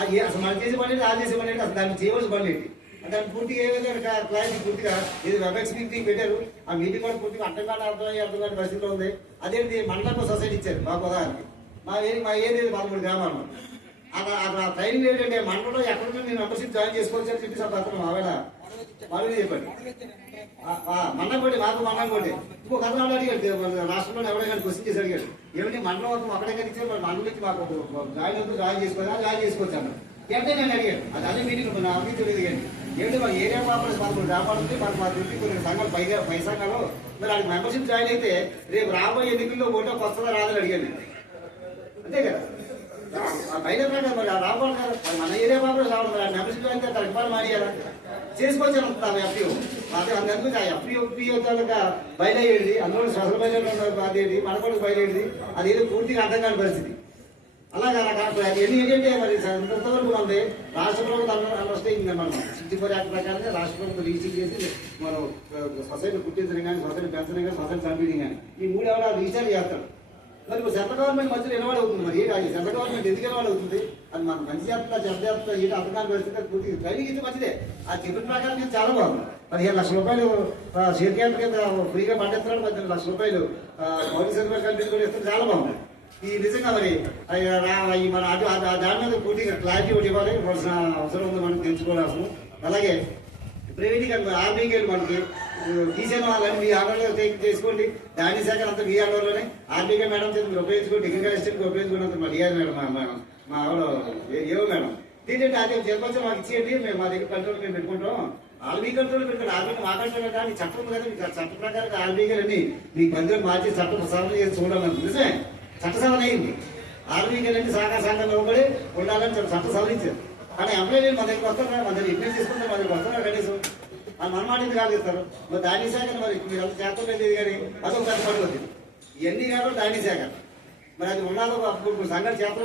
అసలు మనం చేసే పని ఆ చేసే పని అసలు దాన్ని చేయవలసిన పని ఏంటి దాన్ని పూర్తిగా ఏ విధంగా క్లారిటీ పూర్తిగా ఇది వెబ్ఎక్స్ మీటింగ్ పెట్టారు. ఆ మీటింగ్ కూడా పూర్తిగా అర్థం కాని పరిస్థితిలో ఉంది. అదేంటి మండలంలో సొసైటీ ఇచ్చారు మాకు ఉదాహరణకి. మా ఏరియా 13 గ్రామాలు. అక్కడ ట్రైనింగ్ ఏంటంటే మండలంలో ఎక్కడ నేను మెంబర్షిప్ జాయిన్ చేసుకోవచ్చు అని చెప్పి అతను ఆవేళ వాళ్ళు చెప్పండి. మన్నంకోటి మాకు మన్నంకోటి ఇంకొక కథనాలు అడిగాడు. రాష్ట్రంలో ఎవరైనా క్వశ్చన్ చేసి అడిగాడు, ఏమిటి మండలం వరకు అక్కడే ఇచ్చారు, మరి మండలం నుంచి మాకు జాయిన్ చేసుకోవచ్చు అన్నాడు. అంటే నేను అడిగాను, అది అదే మీటింగ్ నా అభివృద్ధి తెలియదు కానీ ఏమిటి మాకు ఏరియా పాపర్స్ 13 గ్రామాలు ఉంది, మాకు మా దృష్టి కొన్ని సంఘాలు పై సంఘాలు, మరి అది మెంబర్షిప్ జాయిన్ అయితే రేపు రాబోయే ఎన్నికల్లో ఓటోకి వస్తుందా రాదని అడిగాను. అంతే కదా, పైన ప్రకారం మరి రావాలి కదా, మరి మన ఏరియా పాపర్స్ రావాలి, మరి మెంబర్షిప్ జాయిన్ అయితే కరెక్ట్ మానేయాలా చేసుకోవచ్చు అనుకుంటాం. ఎఫ్పిఓ అదే అందుకు ఎఫ్పిఓ తాలూకా బయలుదేరేది, అందులో స్వసల బయలుదేరేది, మనకొడుకు బయలుదేరేది, అది ఏదో పూర్తిగా అర్థం కాని పరిస్థితి. అలాగే ఎన్ని ఏంటంటే మరి ఇంతవరకు ఉంది రాష్ట్ర ప్రభుత్వం అండర్స్టాండింగ్ మనం 64 యాక్ట్ ప్రకారంగా రాష్ట్ర ప్రభుత్వం రిజిస్టర్ చేసి మనం సొసైటీ పుట్టించడం కానీ, సొసైటీ పెంచడం కానీ, సొసైటీ సంపీడింగ్ కానీ ఈ 3 ఎవరు రిజిస్టర్ చేస్తారు. మరి ఇప్పుడు సెంట్రల్ గవర్నమెంట్ మధ్యలో ఇన్వాల్వ్ అవుతుంది. మరి ఏంటి సెంట్రల్ గవర్నమెంట్ ఎందుకు ఇన్వాల్వ్ అవుతుంది? అది మన మంచి చేస్తా చెత్త చేస్తా ఏంటి అర్థకాల పరిస్థితి పూర్తిగా ట్రైనింగ్ ఇస్తే మంచిదే. ఆ చెప్పిన ప్రకారం ఇది చాలా బాగుంది. 15 లక్షల రూపాయలు షేర్ క్యాంప్ కింద ఫ్రీగా పండిస్తున్నాడు. 18 లక్షల రూపాయలు మౌలిక సదుపాయాలు కల్పించుకొని ఇస్తే చాలా బాగుంది. ఈ నిజంగా మరి మన దాని మీద పూర్తిగా క్లారిటీ ఒకటి ఇవ్వాలి, ఇవ్వాల్సిన అవసరం ఉంది మనం తెలుసుకోవాల్సిన. అలాగే ప్రైవేట్గా ఆర్బీకేలు మనకి తీసేన వాళ్ళని మీ ఆర్డర్లో చేసుకోండి. ధాన్య శాఖ అంతా మీ ఆర్డర్లోనే ఆర్బీకే మేడం చేతి మీరు ఉపయోగించుకోండి, టెక్నికల్ అసిస్టెంట్ ఉపయోగించుకున్నంత మరి డిఆర్ మేడం మా ఆవిడ ఏవో మేడం ఏంటంటే అదే చెప్పొచ్చు మాకు ఇచ్చేయండి, మేము మా దగ్గర కంట్రోల్ మేము పెట్టుకుంటాం. ఆర్బీ కంట్రోల్ పెట్టుకోండి, ఆర్బీకి మా కంట్రోల్ కానీ చట్టం కదా, మీకు చట్ట ప్రకారం ఆర్బీకేలన్నీ మీకు మందిలో మార్చి చట్టం సవరణ చేసి చూడాలని నిజమే చట్ట సవరణ అయింది. ఆర్బీకేలన్నీ సహకార సంఘంలో లోబడి ఉండాలని చట్ట సవరించారు. కానీ ఎంప్లాయీ మన దగ్గర వస్తారు, మన దగ్గర ఇన్వెస్ట్ చేసుకుంటే మన దగ్గర వస్తున్నారు కనీసం అది మన మాట కాదు ఇస్తారు. మరి ధాన్య శాఖ మరి మీరు అంత చేతం లేదు కానీ అదొక పెద్ద పని అవుతుంది. ఇవన్నీ కాదు ధాన్య శాఖ మరి అది ఉన్నాదో సంఘాలు చేత